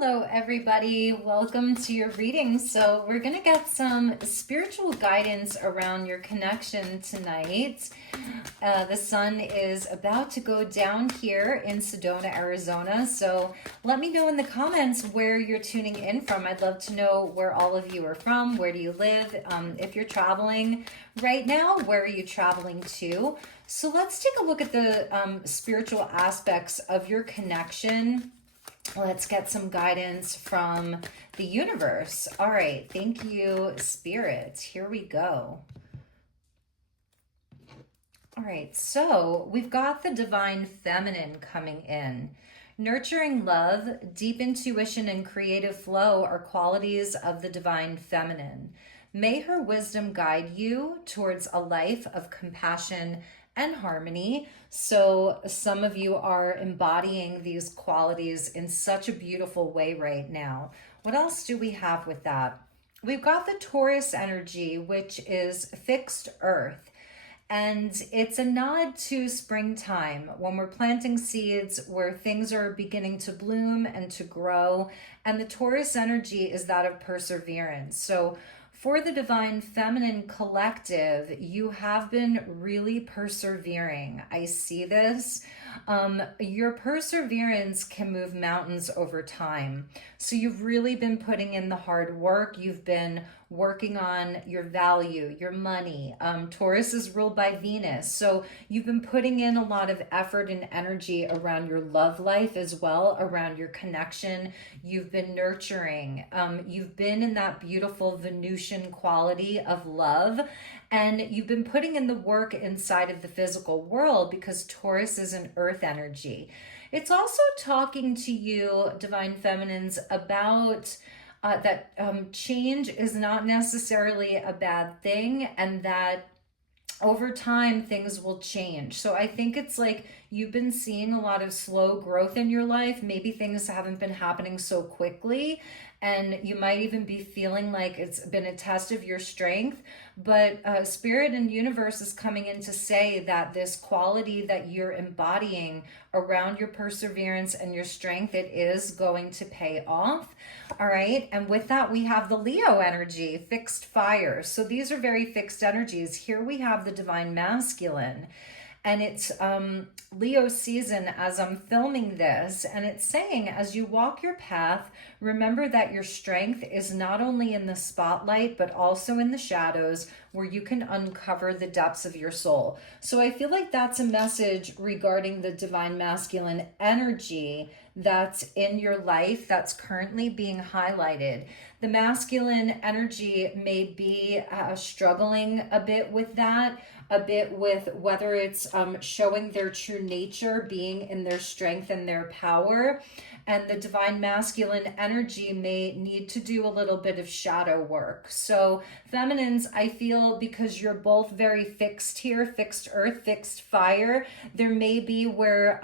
Hello, everybody. Welcome to your reading. So we're going to get some spiritual guidance around your connection tonight. The sun is about to go down here in Sedona, Arizona. So let me know in the comments where you're tuning in from. I'd love to know where all of you are from. Where do you live? If you're traveling right now, where are you traveling to? So let's take a look at the spiritual aspects of your connection. Let's get some guidance from the universe. All right. Thank you, Spirit. Here we go. All right. So we've got the divine feminine coming in. Nurturing love, deep intuition, and creative flow are qualities of the divine feminine. May her wisdom guide you towards a life of compassion and harmony. So some of you are embodying these qualities in such a beautiful way right now. What else do we have with that? We've got the Taurus energy, which is fixed earth. And it's a nod to springtime when we're planting seeds where things are beginning to bloom and to grow. And the Taurus energy is that of perseverance. So for the divine feminine collective, you have been really persevering. I see this. Your perseverance can move mountains over time. So you've really been putting in the hard work. You've been working on your value, your money. Taurus is ruled by Venus. So you've been putting in a lot of effort and energy around your love life as well, around your connection. You've been nurturing. You've been in that beautiful Venusian quality of love. And you've been putting in the work inside of the physical world because Taurus is an earth energy. It's also talking to you, divine feminines, about that change is not necessarily a bad thing, and that over time things will change. So I think it's like you've been seeing a lot of slow growth in your life. Maybe things haven't been happening so quickly, and you might even be feeling like it's been a test of your strength. But Spirit and Universe is coming in to say that this quality that you're embodying around your perseverance and your strength, it is going to pay off. All right. And with that, we have the Leo energy, fixed fire. So these are very fixed energies. Here we have the divine masculine. And it's Leo season as I'm filming this. And it's saying, as you walk your path, remember that your strength is not only in the spotlight, but also in the shadows where you can uncover the depths of your soul. So I feel like that's a message regarding the divine masculine energy that's in your life that's currently being highlighted. The masculine energy may be struggling a bit with that, a bit with whether it's showing their true nature, being in their strength and their power. And the divine masculine energy may need to do a little bit of shadow work. So feminines, I feel, because you're both very fixed here, fixed earth, fixed fire, there may be where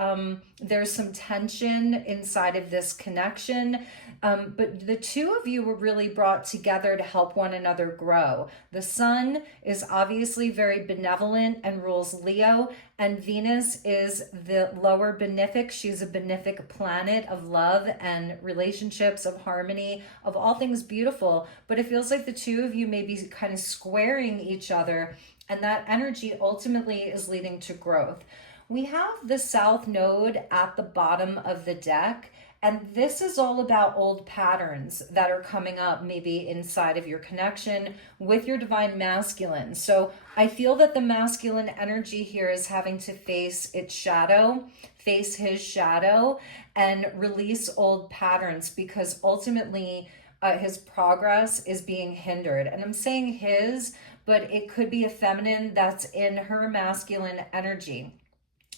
there's some tension inside of this connection. But the two of you were really brought together to help one another grow. The sun is obviously very benevolent and rules Leo, and Venus is the lower benefic. She's a benefic planet of love and relationships, of harmony, of all things beautiful. But it feels like the two of you may be kind of squaring each other, and that energy ultimately is leading to growth. We have the South Node at the bottom of the deck. And this is all about old patterns that are coming up maybe inside of your connection with your divine masculine. So I feel that the masculine energy here is having to face its shadow, face his shadow, and release old patterns, because ultimately his progress is being hindered. And I'm saying his, but it could be a feminine that's in her masculine energy.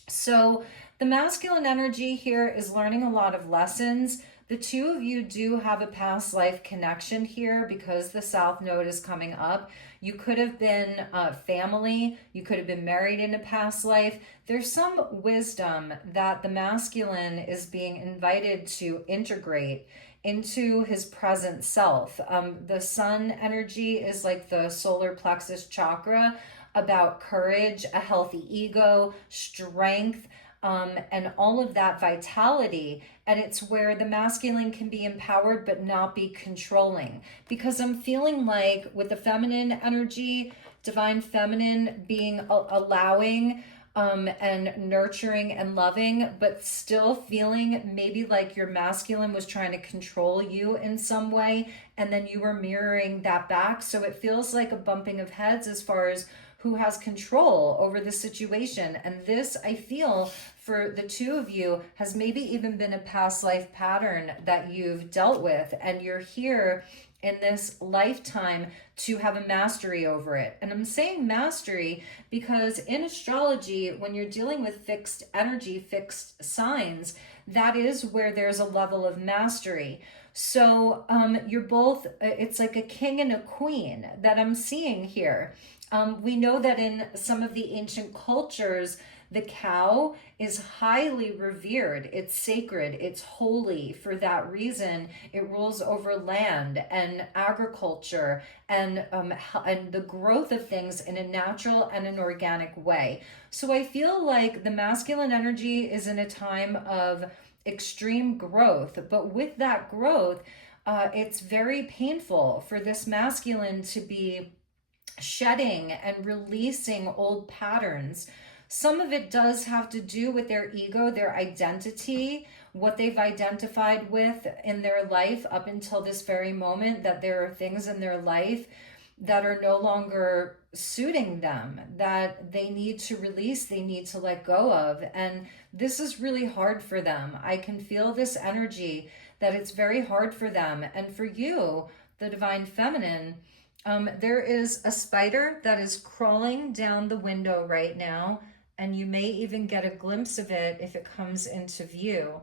So the masculine energy here is learning a lot of lessons. The two of you do have a past life connection here because the South Node is coming up. You could have been family. You could have been married in a past life. There's some wisdom that the masculine is being invited to integrate into his present self. The sun energy is like the solar plexus chakra, about courage, a healthy ego, strength, and all of that vitality. And it's where the masculine can be empowered but not be controlling. Because I'm feeling like with the feminine energy, divine feminine being allowing and nurturing and loving, but still feeling maybe like your masculine was trying to control you in some way, and then you were mirroring that back. So it feels like a bumping of heads as far as who has control over the situation. And this, I feel, for the two of you, has maybe even been a past life pattern that you've dealt with, and you're here in this lifetime to have a mastery over it. And I'm saying mastery because in astrology, when you're dealing with fixed energy, fixed signs, that is where there's a level of mastery. So you're both, it's like a king and a queen that I'm seeing here. We know that in some of the ancient cultures, the cow is highly revered. It's sacred. It's holy. For that reason, it rules over land and agriculture and the growth of things in a natural and an organic way. So I feel like the masculine energy is in a time of extreme growth, but with that growth, it's very painful for this masculine to be shedding and releasing old patterns. Some of it does have to do with their ego, their identity, what they've identified with in their life up until this very moment, that there are things in their life that are no longer suiting them, that they need to release, they need to let go of. And this is really hard for them. I can feel this energy that it's very hard for them. And for you, the divine feminine, there is a spider that is crawling down the window right now, and you may even get a glimpse of it if it comes into view.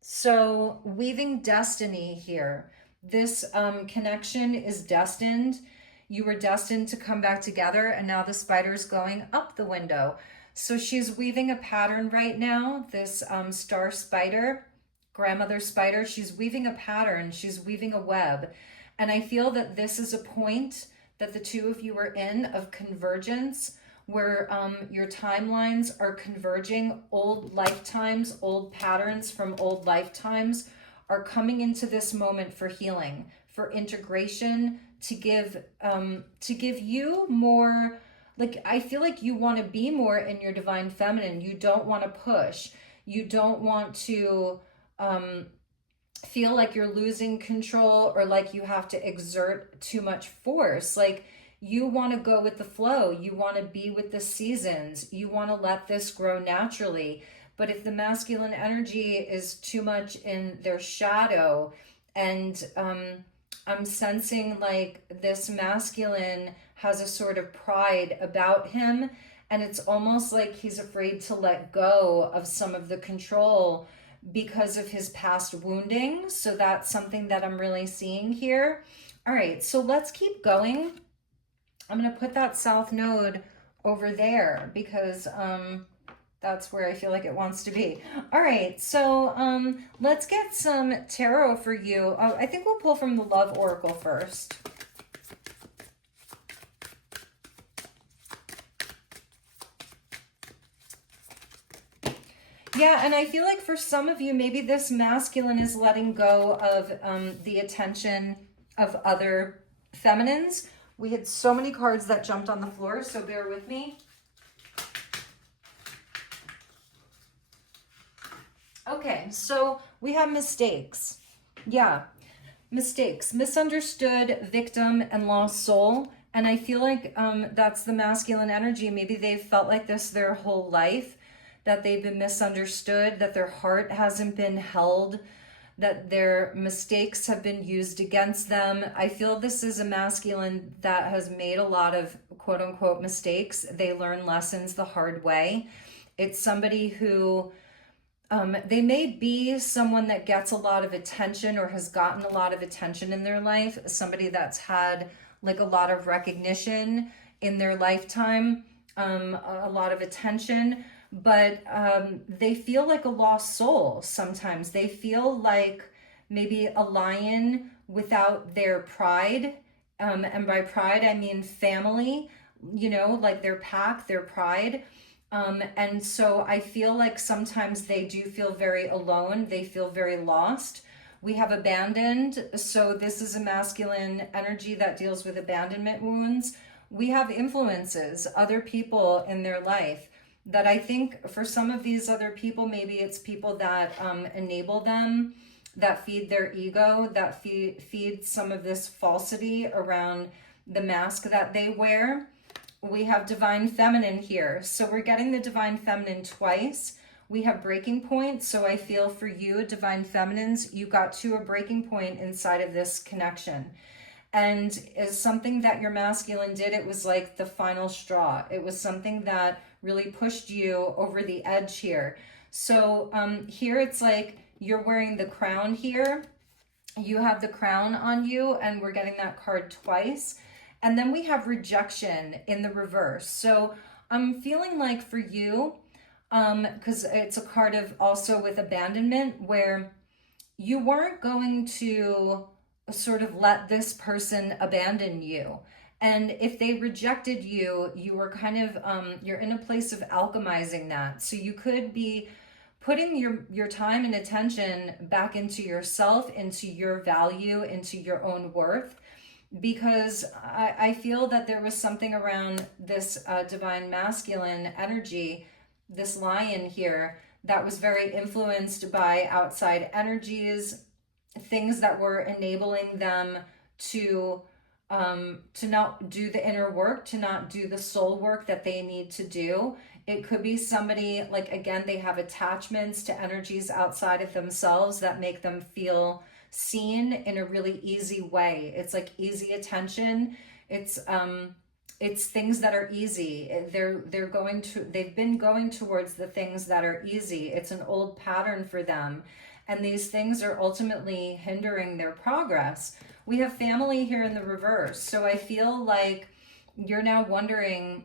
So weaving destiny here. This connection is destined. You were destined to come back together, and now the spider's going up the window. So she's weaving a pattern right now, this star spider, grandmother spider. She's weaving a pattern. She's weaving a web. And I feel that this is a point that the two of you are in of convergence, where your timelines are converging. Old lifetimes, old patterns from old lifetimes are coming into this moment for healing, for integration, to give you more. Like, I feel like you want to be more in your divine feminine. You don't want to push. You don't want to feel like you're losing control or like you have to exert too much force. Like, you want to go with the flow. You want to be with the seasons. You want to let this grow naturally. But if the masculine energy is too much in their shadow, and I'm sensing like this masculine has a sort of pride about him, and it's almost like he's afraid to let go of some of the control because of his past wounding. So that's something that I'm really seeing here. All right, so let's keep going. I'm going to put that south node over there because that's where I feel like it wants to be. All right, so let's get some tarot for you. I think we'll pull from the Love Oracle first. Yeah, and I feel like for some of you, maybe this masculine is letting go of the attention of other feminines. We had so many cards that jumped on the floor, so bear with me. Okay, so we have mistakes. Yeah, mistakes, misunderstood, victim, and lost soul. And I feel like that's the masculine energy. Maybe they've felt like this their whole life, that they've been misunderstood, that their heart hasn't been held, that their mistakes have been used against them. I feel this is a masculine that has made a lot of quote unquote mistakes. They learn lessons the hard way. It's somebody who, they may be someone that gets a lot of attention or has gotten a lot of attention in their life, somebody that's had like a lot of recognition in their lifetime, a lot of attention, but they feel like a lost soul sometimes. They feel like maybe a lion without their pride. And by pride, I mean family, you know, like their pack, their pride. And so I feel like sometimes they do feel very alone. They feel very lost. We have abandoned. So this is a masculine energy that deals with abandonment wounds. We have influences, other people in their life that I think for some of these other people, maybe it's people that enable them, that feed their ego, that feed some of this falsity around the mask that they wear. We have divine feminine here. So we're getting the divine feminine twice. We have breaking point. So I feel for you, divine feminines, you got to a breaking point inside of this connection. And is something that your masculine did, it was like the final straw. It was something that really pushed you over the edge here. So here it's like you're wearing the crown here. You have the crown on you, and we're getting that card twice. And then we have rejection in the reverse. So I'm feeling like for you, because it's a card of also with abandonment, where you weren't going to sort of let this person abandon you. And if they rejected you, you were kind of, you're in a place of alchemizing that. So you could be putting your time and attention back into yourself, into your value, into your own worth. Because I feel that there was something around this divine masculine energy, this lion here, that was very influenced by outside energies, things that were enabling them to not do the inner work, to not do the soul work that they need to do. It could be somebody, like, again, they have attachments to energies outside of themselves that make them feel seen in a really easy way. It's like easy attention. It's things that are easy. They've been going towards the things that are easy. It's an old pattern for them. And these things are ultimately hindering their progress. We have family here in the reverse. So I feel like you're now wondering,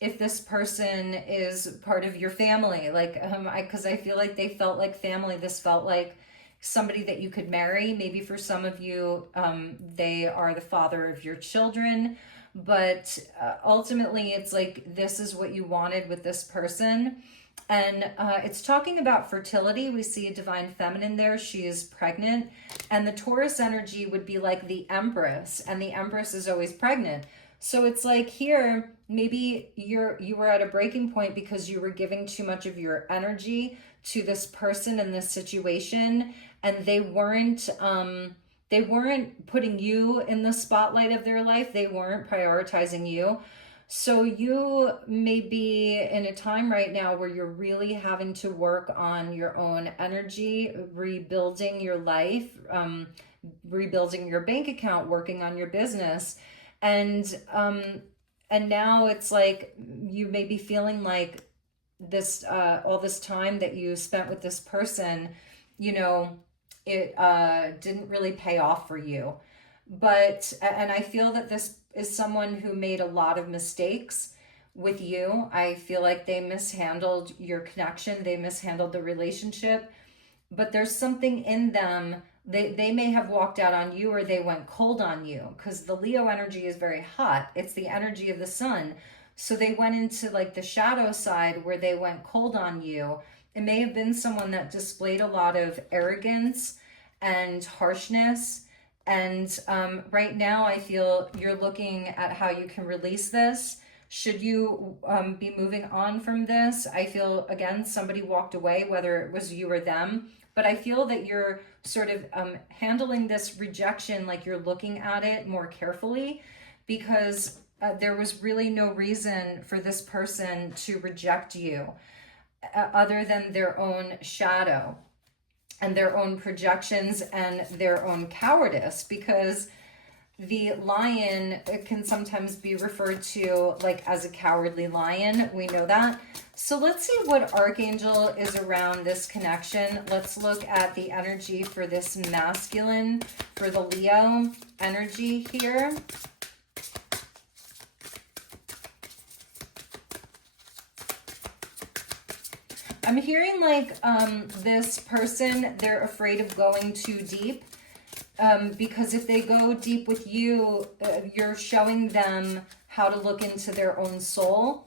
if this person is part of your family, like, because I feel like they felt like family. This felt like somebody that you could marry. Maybe for some of you, they are the father of your children, but ultimately it's like, this is what you wanted with this person. And it's talking about fertility. We see a divine feminine there. She is pregnant. And the Taurus energy would be like the Empress. And the Empress is always pregnant. So it's like here, maybe you were at a breaking point because you were giving too much of your energy to this person in this situation. And they weren't putting you in the spotlight of their life. They weren't prioritizing you. So you may be in a time right now where you're really having to work on your own energy, rebuilding your life, rebuilding your bank account, working on your business. And now it's like you may be feeling like this, all this time that you spent with this person, it didn't really pay off for you. And I feel that this is someone who made a lot of mistakes with you. I feel like they mishandled your connection. They mishandled the relationship, but there's something in them. They may have walked out on you, or they went cold on you, because the Leo energy is very hot. It's the energy of the sun. So they went into like the shadow side where they went cold on you. It may have been someone that displayed a lot of arrogance and harshness. And right now I feel you're looking at how you can release this. Should you be moving on from this? I feel, again, somebody walked away, whether it was you or them. But I feel that you're sort of handling this rejection, like you're looking at it more carefully, because there was really no reason for this person to reject you other than their own shadow and their own projections and their own cowardice, because the lion can sometimes be referred to like as a cowardly lion. We know that. So let's see what Archangel is around this connection. Let's look at the energy for this masculine, for the Leo energy here. I'm hearing like this person, they're afraid of going too deep, because if they go deep with you, you're showing them how to look into their own soul.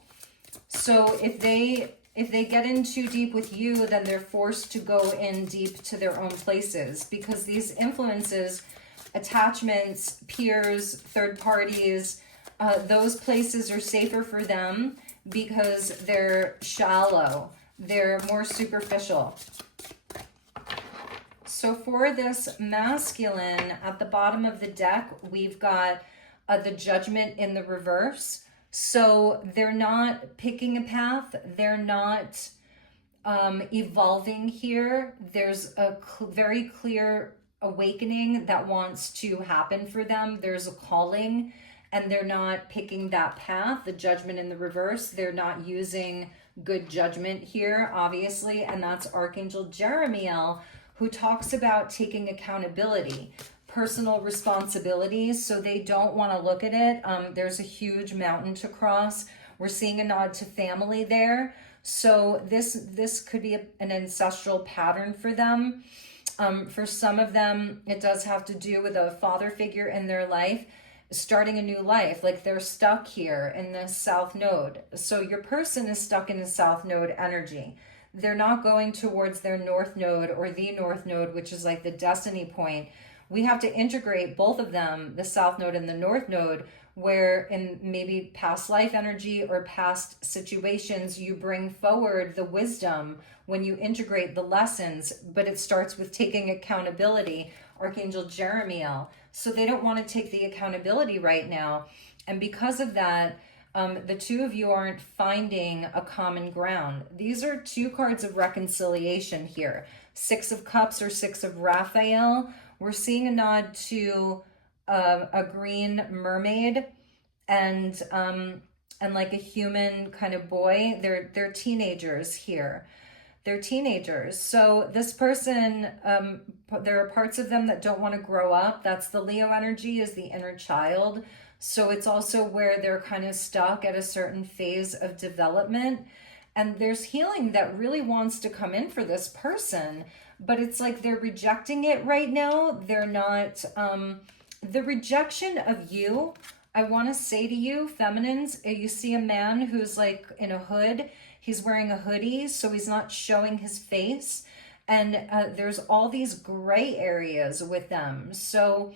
So if they get in too deep with you, then they're forced to go in deep to their own places, because these influences, attachments, peers, third parties, those places are safer for them because they're shallow. They're more superficial. So for this masculine, at the bottom of the deck, we've got the Judgment in the reverse. So they're not picking a path. They're not evolving here. There's a very clear awakening that wants to happen for them. There's a calling, and they're not picking that path. The Judgment in the reverse. They're not using good judgment here, obviously. And that's Archangel Jeremiel, who talks about taking accountability, personal responsibilities. So they don't want to look at it. There's a huge mountain to cross. We're seeing a nod to family there. So this could be an ancestral pattern for them. For some of them, it does have to do with a father figure in their life, starting a new life. Like they're stuck here in the South Node. So your person is stuck in the South Node energy. They're not going towards their North Node or the North Node, which is like the destiny point. We have to integrate both of them, the South Node and the North Node, where in maybe past life energy or past situations, you bring forward the wisdom when you integrate the lessons, but it starts with taking accountability, Archangel Jeremiel. So they don't want to take the accountability right now. And because of that, the two of you aren't finding a common ground. These are two cards of reconciliation here. Six of Cups or Six of Raphael. We're seeing a nod to a green mermaid and like a human kind of boy. They're teenagers here. They're teenagers. So this person, there are parts of them that don't want to grow up. That's the Leo energy, is the inner child. So it's also where they're kind of stuck at a certain phase of development. And there's healing that really wants to come in for this person, but it's like they're rejecting it right now. They're not, the rejection of you, I want to say to you, feminines, you see a man who's like in a hood. He's wearing a hoodie, so he's not showing his face. And there's all these gray areas with them. So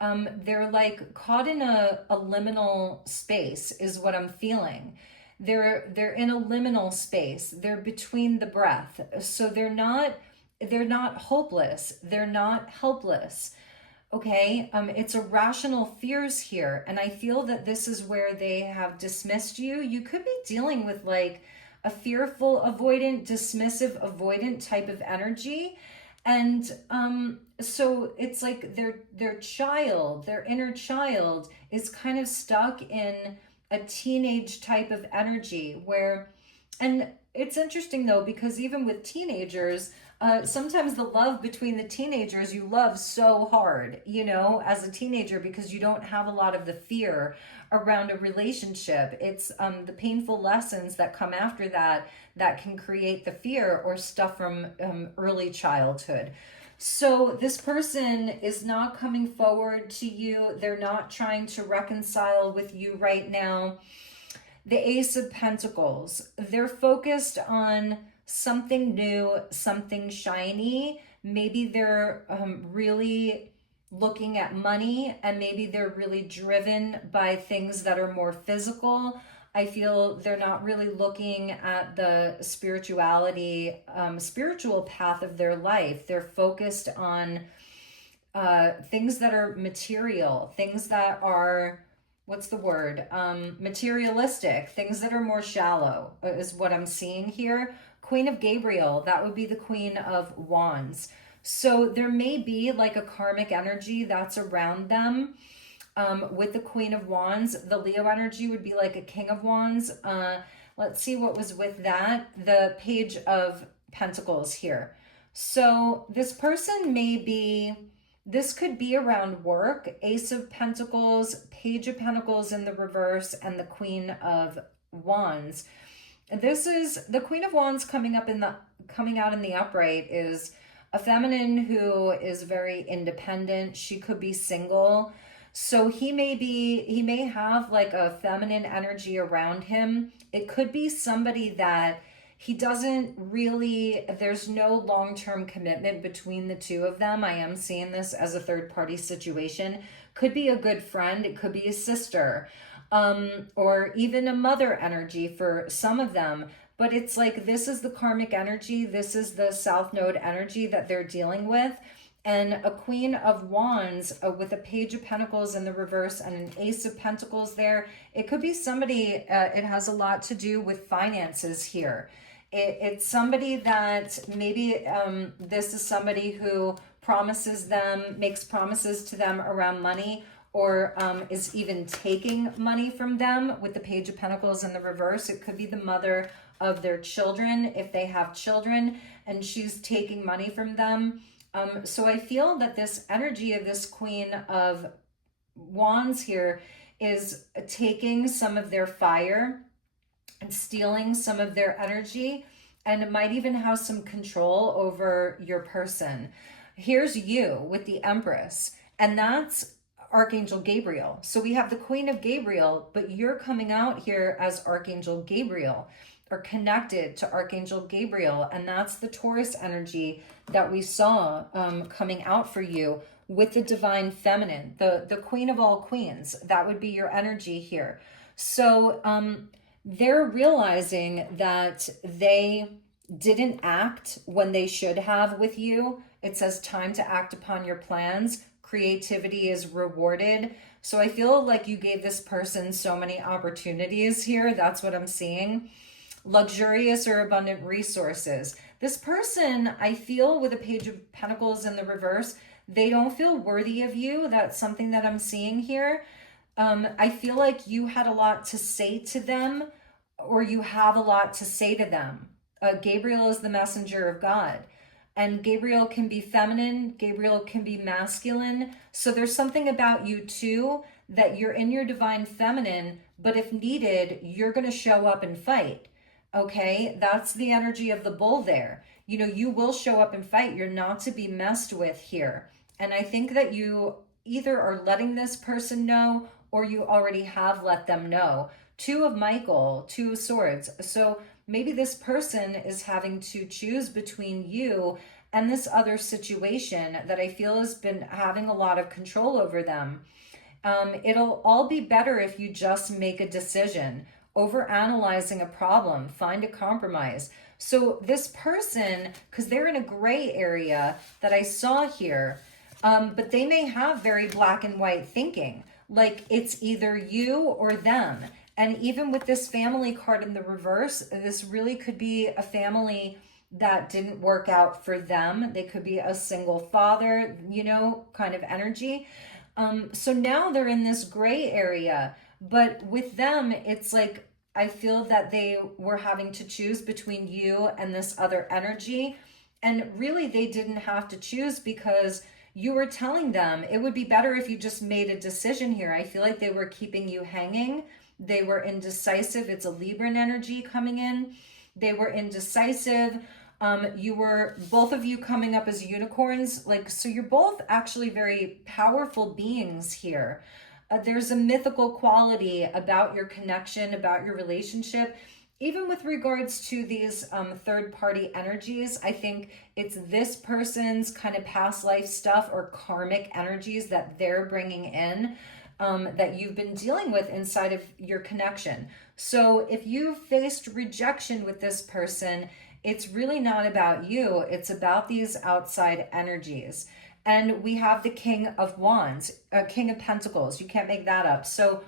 they're like caught in a liminal space is what I'm feeling. They're in a liminal space. They're between the breath. So they're not hopeless. They're not helpless. Okay. It's irrational fears here. And I feel that this is where they have dismissed you. You could be dealing with like a fearful avoidant, dismissive avoidant type of energy. And so it's like their child, their inner child is kind of stuck in a teenage type of energy where, and it's interesting though, because even with teenagers, sometimes the love between the teenagers, you love so hard, you know, as a teenager, because you don't have a lot of the fear around a relationship. It's the painful lessons that come after that can create the fear or stuff from early childhood. So this person is not coming forward to you. They're not trying to reconcile with you right now. The Ace of Pentacles, they're focused on something new, something shiny. Maybe they're really looking at money, and maybe they're really driven by things that are more physical. I feel they're not really looking at the spirituality, spiritual path of their life. They're focused on things that are material, things that are, what's the word? Materialistic, things that are more shallow is what I'm seeing here. Queen of Gabriel, that would be the Queen of Wands. So there may be like a karmic energy that's around them. With the Queen of Wands, the Leo energy would be like a King of Wands. Let's see what was with that. The Page of Pentacles here. So this person may be, this could be around work. Ace of Pentacles, Page of Pentacles in the reverse, and the Queen of Wands. This is the Queen of Wands coming out in the upright is a feminine who is very independent. She could be single. So he may have like a feminine energy around him. It could be somebody that he doesn't really, there's no long-term commitment between the two of them. I am seeing this as a third party situation. Could be a good friend, it could be a sister, or even a mother energy for some of them. But it's like this is the karmic energy, this is the South Node energy that they're dealing with. And a Queen of Wands with a Page of Pentacles in the reverse and an Ace of Pentacles there. It could be somebody, it has a lot to do with finances here. It's somebody that maybe this is somebody who promises them, makes promises to them around money, or is even taking money from them with the Page of Pentacles in the reverse. It could be the mother of their children if they have children, and she's taking money from them. So I feel that this energy of this Queen of Wands here is taking some of their fire and stealing some of their energy, and it might even have some control over your person. Here's you with the Empress, and that's Archangel Gabriel. So we have the Queen of Gabriel, but you're coming out here as Archangel Gabriel, or connected to Archangel Gabriel, and that's the Taurus energy that we saw coming out for you with the Divine Feminine, the Queen of all queens. That would be your energy here. So they're realizing that they didn't act when they should have with you. It says time to act upon your plans. Creativity is rewarded. So I feel like you gave this person so many opportunities here. That's what I'm seeing. Luxurious or abundant resources. This person, I feel, with a Page of Pentacles in the reverse, they don't feel worthy of you. That's something that I'm seeing here. I feel like you had a lot to say to them, or you have a lot to say to them. Gabriel is the messenger of God. And Gabriel can be feminine, Gabriel can be masculine. So there's something about you too, that you're in your divine feminine, but if needed, you're going to show up and fight. Okay, that's the energy of the bull there. You know, you will show up and fight. You're not to be messed with here. And I think that you either are letting this person know, or you already have let them know. Two of Michael, Two of Swords. So maybe this person is having to choose between you and this other situation that I feel has been having a lot of control over them. It'll all be better if you just make a decision. Over analyzing a problem, find a compromise. So this person, because they're in a gray area that I saw here, but they may have very black and white thinking, like it's either you or them. And even with this family card in the reverse, this really could be a family that didn't work out for them. They could be a single father, you know, kind of energy. So now they're in this gray area, but with them, it's like, I feel that they were having to choose between you and this other energy. And really, they didn't have to choose because you were telling them it would be better if you just made a decision here. I feel like they were keeping you hanging. They were indecisive. It's a Libran energy coming in. They were indecisive. You were, both of you coming up as unicorns. Like, so you're both actually very powerful beings here. There's a mythical quality about your connection, about your relationship. Even with regards to these third-party energies, I think it's this person's kind of past life stuff or karmic energies that they're bringing in that you've been dealing with inside of your connection. So if you faced rejection with this person, it's really not about you. It's about these outside energies. And we have the King of Wands, King of Pentacles. You can't make that up. So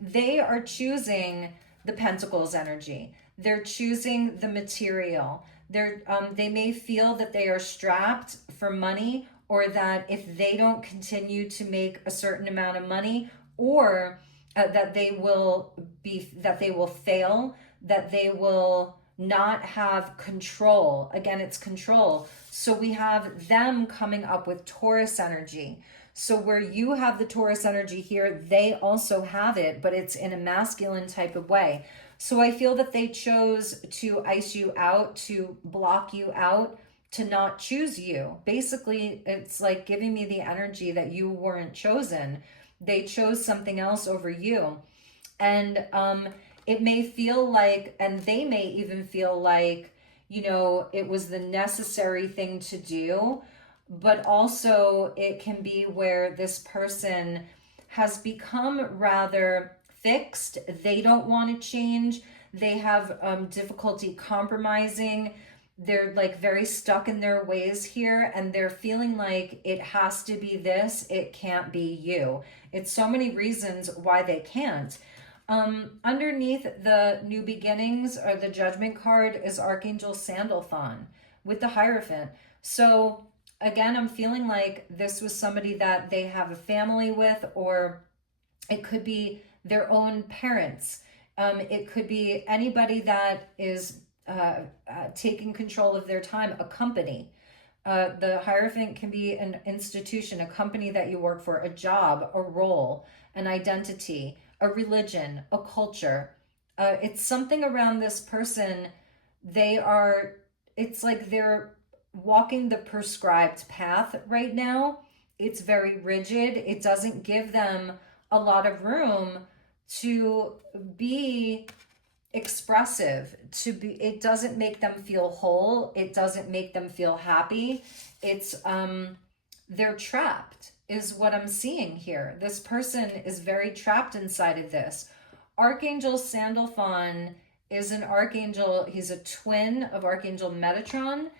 they are choosing the Pentacles energy. They're choosing the material. They may feel that they are strapped for money, or that if they don't continue to make a certain amount of money, or that they will fail, that they will not have control. Again, it's control. So we have them coming up with Taurus energy. So where you have the Taurus energy here, they also have it, but it's in a masculine type of way. So I feel that they chose to ice you out, to block you out, to not choose you. Basically, it's like giving me the energy that you weren't chosen. They chose something else over you. And it may feel like, and they may even feel like, you know, it was the necessary thing to do. But also it can be where this person has become rather fixed. They don't want to change. They have difficulty compromising. They're like very stuck in their ways here, and they're feeling like it has to be this, it can't be you. It's so many reasons why they can't. Underneath the new beginnings or the judgment card is Archangel Sandalphon with the Hierophant. So again, I'm feeling like this was somebody that they have a family with, or it could be their own parents. It could be anybody that is taking control of their time, a company. The Hierophant can be an institution, a company that you work for, a job, a role, an identity, a religion, a culture. It's something around this person. It's like they're walking the prescribed path right now. It's very rigid. It doesn't give them a lot of room to be expressive, it doesn't make them feel whole. It doesn't make them feel happy. It's they're trapped is what I'm seeing here. This person is very trapped inside of this. Archangel Sandalphon is an archangel. He's a twin of Archangel Metatron,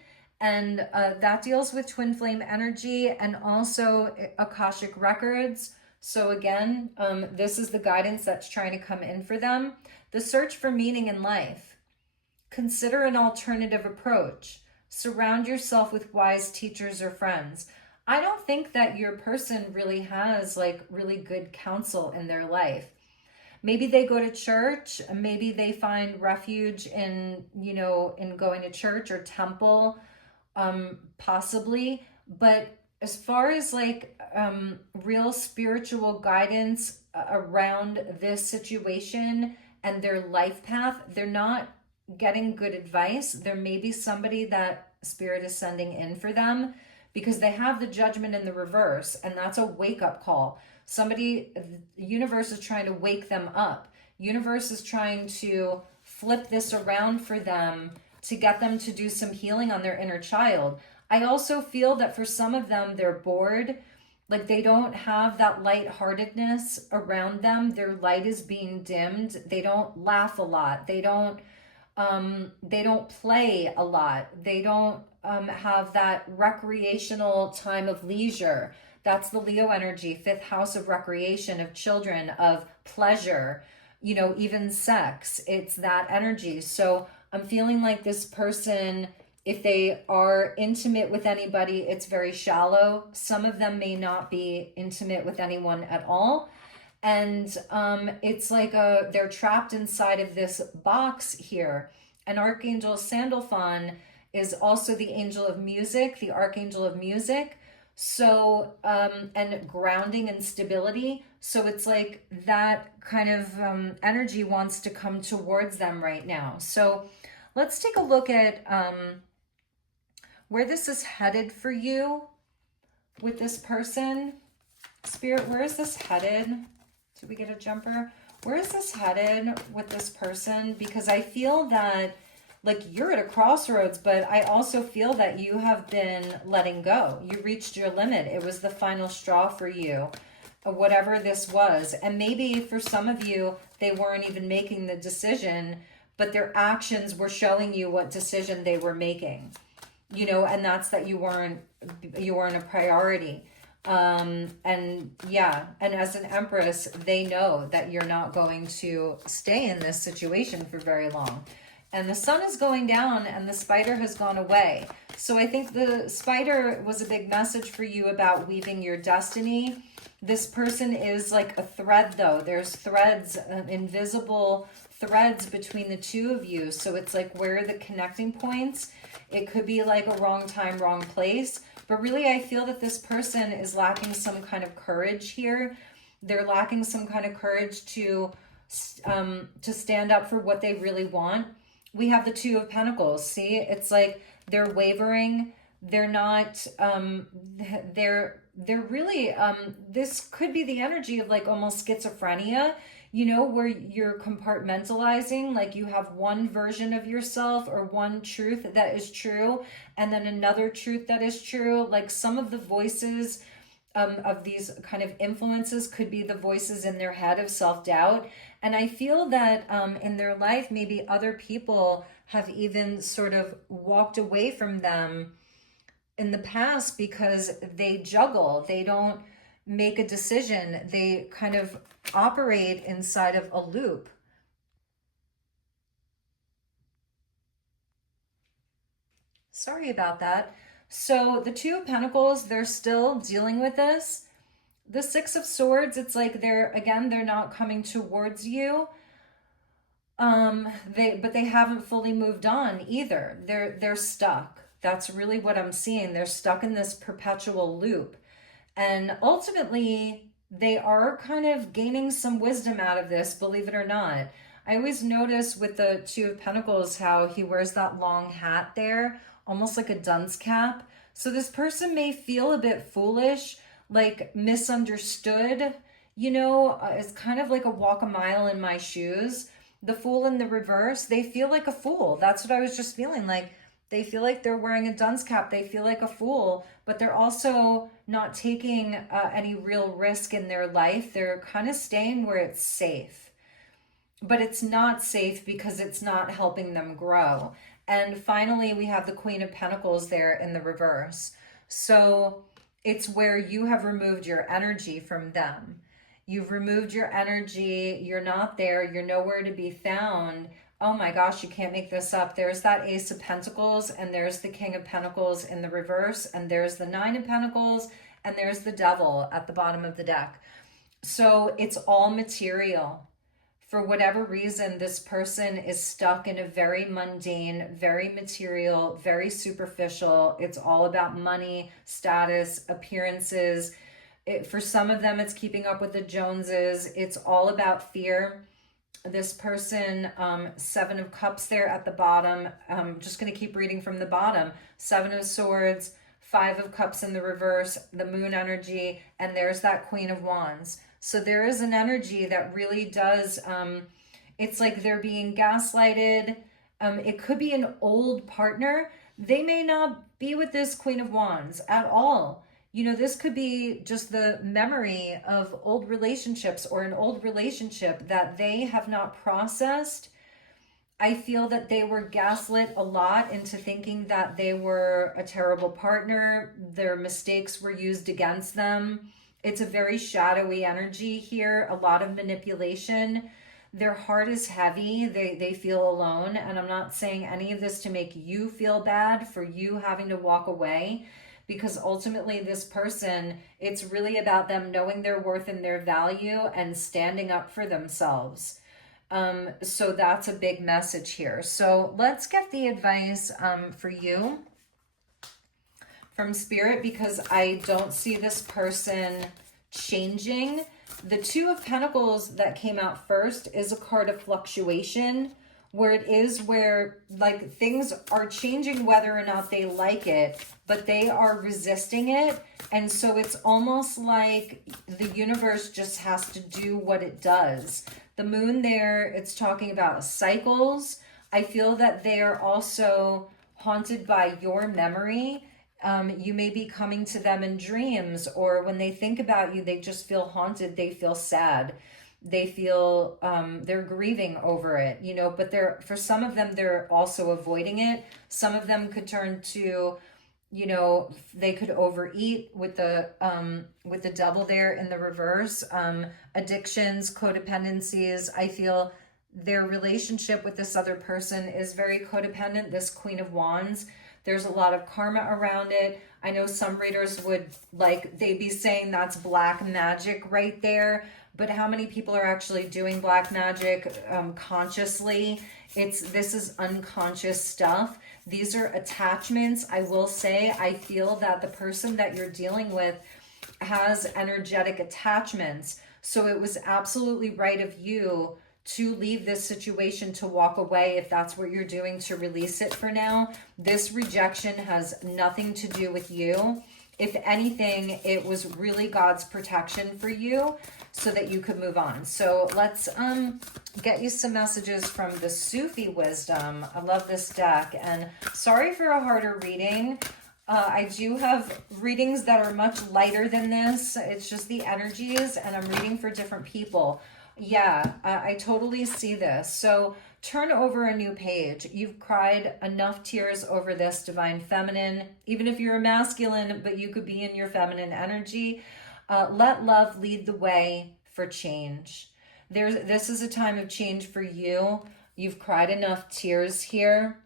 and that deals with twin flame energy and also Akashic records. So again, this is the guidance that's trying to come in for them. The search for meaning in life. Consider an alternative approach. Surround yourself with wise teachers or friends. I don't think that your person really has like really good counsel in their life. Maybe they go to church, maybe they find refuge in, you know, in going to church or temple, possibly. But as far as like real spiritual guidance around this situation and their life path, they're not getting good advice. There may be somebody that Spirit is sending in for them because they have the Judgment in the reverse, and that's a wake-up call. Somebody, the universe is trying to wake them up. Universe is trying to flip this around for them to get them to do some healing on their inner child. I also feel that for some of them, they're bored. Like they don't have that lightheartedness around them. Their light is being dimmed. They don't laugh a lot. They don't play a lot. They don't have that recreational time of leisure. That's the Leo energy, fifth house of recreation, of children, of pleasure, you know, even sex. It's that energy. So I'm feeling like this person, if they are intimate with anybody, it's very shallow. Some of them may not be intimate with anyone at all. And it's like they're trapped inside of this box here. And Archangel Sandalphon is also the angel of music, the archangel of music. So, and grounding and stability. So it's like that kind of energy wants to come towards them right now. So let's take a look at where this is headed for you with this person. Spirit, where is this headed? Did we get a jumper? Where is this headed with this person? Because I feel that like you're at a crossroads, but I also feel that you have been letting go. You reached your limit. It was the final straw for you, whatever this was. And maybe for some of you, they weren't even making the decision, but their actions were showing you what decision they were making, you know, and that's that you weren't a priority. And yeah, and as an Empress, they know that you're not going to stay in this situation for very long. And the sun is going down and the spider has gone away. So I think the spider was a big message for you about weaving your destiny. This person is like a thread though. There's threads, invisible threads between the two of you. So it's like, where are the connecting points? It could be like a wrong time, wrong place. But really, I feel that this person is lacking some kind of courage here. They're lacking some kind of courage to stand up for what they really want. We have the Two of Pentacles. See, it's like they're wavering. They're not, they're really, this could be the energy of like almost schizophrenia, you know, where you're compartmentalizing, like you have one version of yourself or one truth that is true, and then another truth that is true. Like some of the voices of these kind of influences could be the voices in their head of self-doubt. And I feel that in their life, maybe other people have even sort of walked away from them in the past because they juggle, they don't make a decision, they kind of operate inside of a loop. Sorry about that. So the Two of Pentacles, they're still dealing with this. The Six of Swords, it's like they're not coming towards you. But they haven't fully moved on either. They're stuck. That's really what I'm seeing. They're stuck in this perpetual loop. And ultimately, they are kind of gaining some wisdom out of this, believe it or not. I always notice with the Two of Pentacles how he wears that long hat there, almost like a dunce cap. So this person may feel a bit foolish, like misunderstood, you know, it's kind of like a walk a mile in my shoes. The Fool in the reverse, they feel like a fool. That's what I was just feeling like. They feel like they're wearing a dunce cap. They feel like a fool, but they're also not taking any real risk in their life. They're kind of staying where it's safe, but it's not safe because it's not helping them grow. And finally, we have the Queen of Pentacles there in the reverse. So it's where you have removed your energy from them. You've removed your energy. You're not there. You're nowhere to be found. Oh my gosh, you can't make this up. There's that Ace of Pentacles, and there's the King of Pentacles in the reverse, and there's the Nine of Pentacles, and there's the Devil at the bottom of the deck. So it's all material. For whatever reason, this person is stuck in a very mundane, very material, very superficial. It's all about money, status, appearances. For some of them, it's keeping up with the Joneses. It's all about fear. This person, Seven of Cups there at the bottom. I'm just going to keep reading from the bottom. Seven of Swords, Five of Cups in the reverse, the Moon energy, and there's that Queen of Wands. So there is an energy that really does, it's like they're being gaslighted. It could be an old partner. They may not be with this Queen of Wands at all. You know, this could be just the memory of old relationships or an old relationship that they have not processed. I feel that they were gaslit a lot into thinking that they were a terrible partner. Their mistakes were used against them. It's a very shadowy energy here, a lot of manipulation. Their heart is heavy. They feel alone. And I'm not saying any of this to make you feel bad for you having to walk away, because ultimately this person, it's really about them knowing their worth and their value and standing up for themselves. So that's a big message here. So let's get the advice for you from Spirit, because I don't see this person changing. The Two of Pentacles that came out first is a card of fluctuation, where it is where like things are changing whether or not they like it, but they are resisting it. And so it's almost like the universe just has to do what it does. The Moon there, it's talking about cycles. I feel that they are also haunted by your memory. You may be coming to them in dreams, or when they think about you, they just feel haunted. They feel sad. They feel they're grieving over it, you know, but for some of them, they're also avoiding it. Some of them could turn to, you know, they could overeat with the Devil there in the reverse. Addictions, codependencies. I feel their relationship with this other person is very codependent. This Queen of Wands, there's a lot of karma around it. I know some readers would they'd be saying that's black magic right there. But how many people are actually doing black magic consciously? This is unconscious stuff. These are attachments. I will say, I feel that the person that you're dealing with has energetic attachments. So it was absolutely right of you to leave this situation, to walk away if that's what you're doing, to release it for now. This rejection has nothing to do with you. If anything, it was really God's protection for you so that you could move on. So let's get you some messages from the Sufi wisdom. I love this deck, and sorry for a harder reading. I do have readings that are much lighter than this. It's just the energies, and I'm reading for different people. Yeah, I totally see this. So turn over a new page. You've cried enough tears over this, Divine Feminine. Even if you're a masculine, but you could be in your feminine energy. Let love lead the way for change. This is a time of change for you. You've cried enough tears here.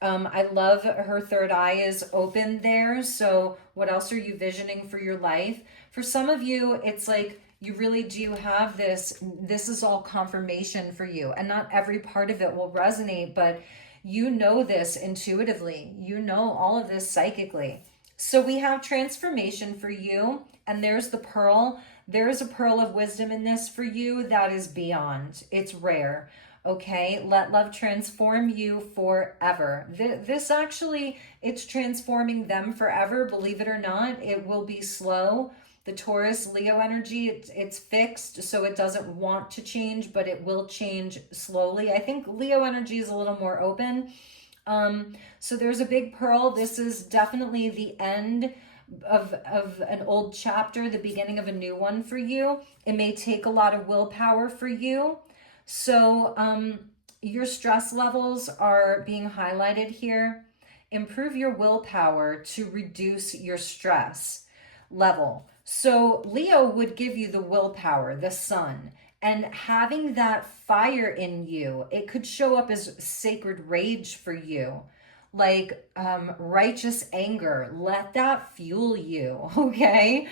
I love her third eye is open there. So what else are you visioning for your life? For some of you, it's like you really do have this. This is all confirmation for you. And not every part of it will resonate, but you know this intuitively. You know all of this psychically. So we have transformation for you. And there's the pearl. There's a pearl of wisdom in this for you that is beyond. It's rare. Okay, let love transform you forever. This actually, it's transforming them forever. Believe it or not, it will be slow. The Taurus Leo energy, it's fixed, so it doesn't want to change, but it will change slowly. I think Leo energy is a little more open. So there's a big pearl. This is definitely the end of an old chapter, the beginning of a new one for you. It may take a lot of willpower for you. So your stress levels are being highlighted here. Improve your willpower to reduce your stress level. So Leo would give you the willpower, the sun, and having that fire in you, it could show up as sacred rage for you. Like righteous anger, let that fuel you, okay?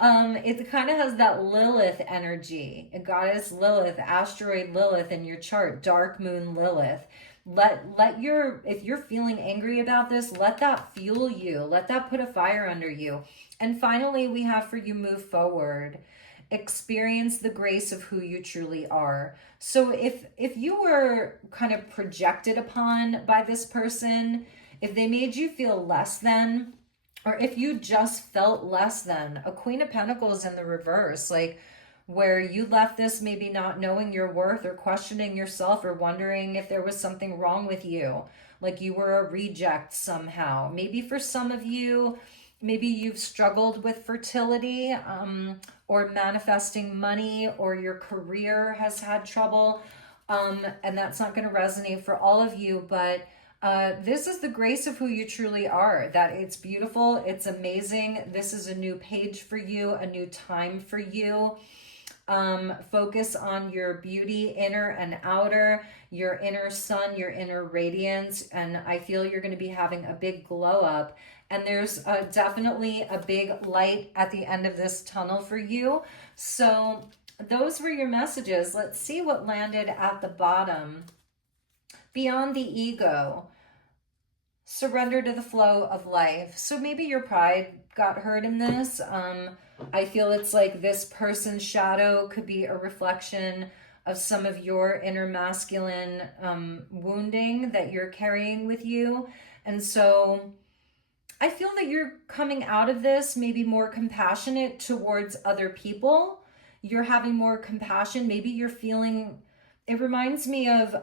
It kind of has that Lilith energy, goddess Lilith, asteroid Lilith in your chart, dark moon Lilith. If you're feeling angry about this, let that fuel you, let that put a fire under you. And finally, we have for you, move forward. Experience the grace of who you truly are. So if you were kind of projected upon by this person, if they made you feel less than, or if you just felt less than, a Queen of Pentacles in the reverse, like where you left this maybe not knowing your worth or questioning yourself or wondering if there was something wrong with you, like you were a reject somehow. Maybe for some of you, maybe you've struggled with fertility, or manifesting money, or your career has had trouble, and that's not going to resonate for all of you, but this is the grace of who you truly are, that it's beautiful, it's amazing. This is a new page for you, a new time for you. Focus on your beauty, inner and outer, your inner sun, your inner radiance, and I feel you're going to be having a big glow up. And there's definitely a big light at the end of this tunnel for you. So those were your messages. Let's see what landed at the bottom. Beyond the ego, surrender to the flow of life. So maybe your pride got hurt in this. I feel it's like this person's shadow could be a reflection of some of your inner masculine wounding that you're carrying with you. And so I feel that you're coming out of this maybe more compassionate towards other people. You're having more compassion. Maybe you're feeling, it reminds me of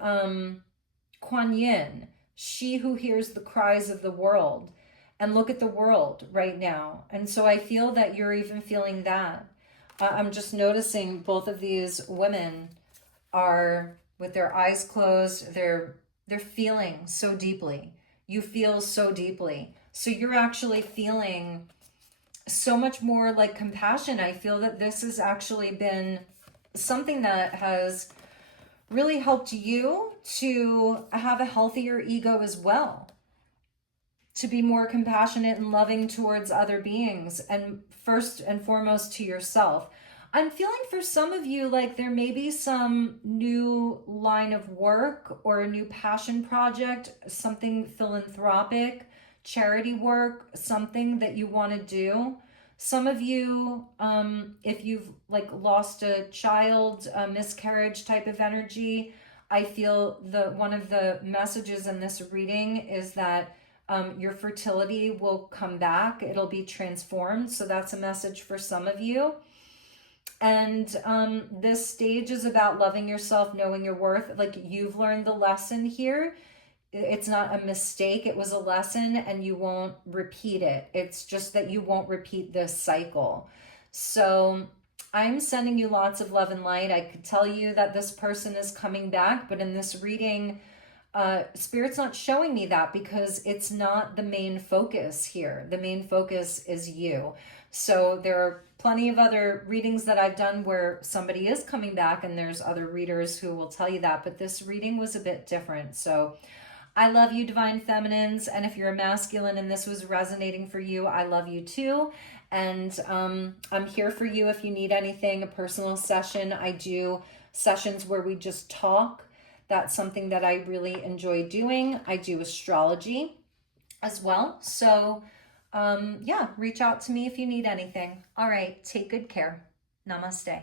Kuan Yin, she who hears the cries of the world. And look at the world right now. And so I feel that you're even feeling that. I'm just noticing both of these women are with their eyes closed. They're feeling so deeply. You feel so deeply. So you're actually feeling so much more like compassion. I feel that this has actually been something that has really helped you to have a healthier ego as well, to be more compassionate and loving towards other beings, and first and foremost to yourself. I'm feeling for some of you like there may be some new line of work or a new passion project, something philanthropic, charity work, something that you want to do. Some of you, if you've like lost a child, a miscarriage type of energy, I feel one of the messages in this reading is that your fertility will come back. It'll be transformed. So that's a message for some of you. And this stage is about loving yourself, knowing your worth. Like, you've learned the lesson here. It's not a mistake, it was a lesson, and you won't repeat it. It's just that you won't repeat this cycle. So I'm sending you lots of love and light. I could tell you that this person is coming back, but in this reading, Spirit's not showing me that because it's not the main focus here. The main focus is you. So there are plenty of other readings that I've done where somebody is coming back, and there's other readers who will tell you that, but this reading was a bit different. So I love you, Divine Feminines, and if you're a masculine and this was resonating for you, I love you too. And I'm here for you if you need anything, a personal session. I do sessions where we just talk. That's something that I really enjoy doing. I do astrology as well. So yeah, reach out to me if you need anything. All right, take good care. Namaste.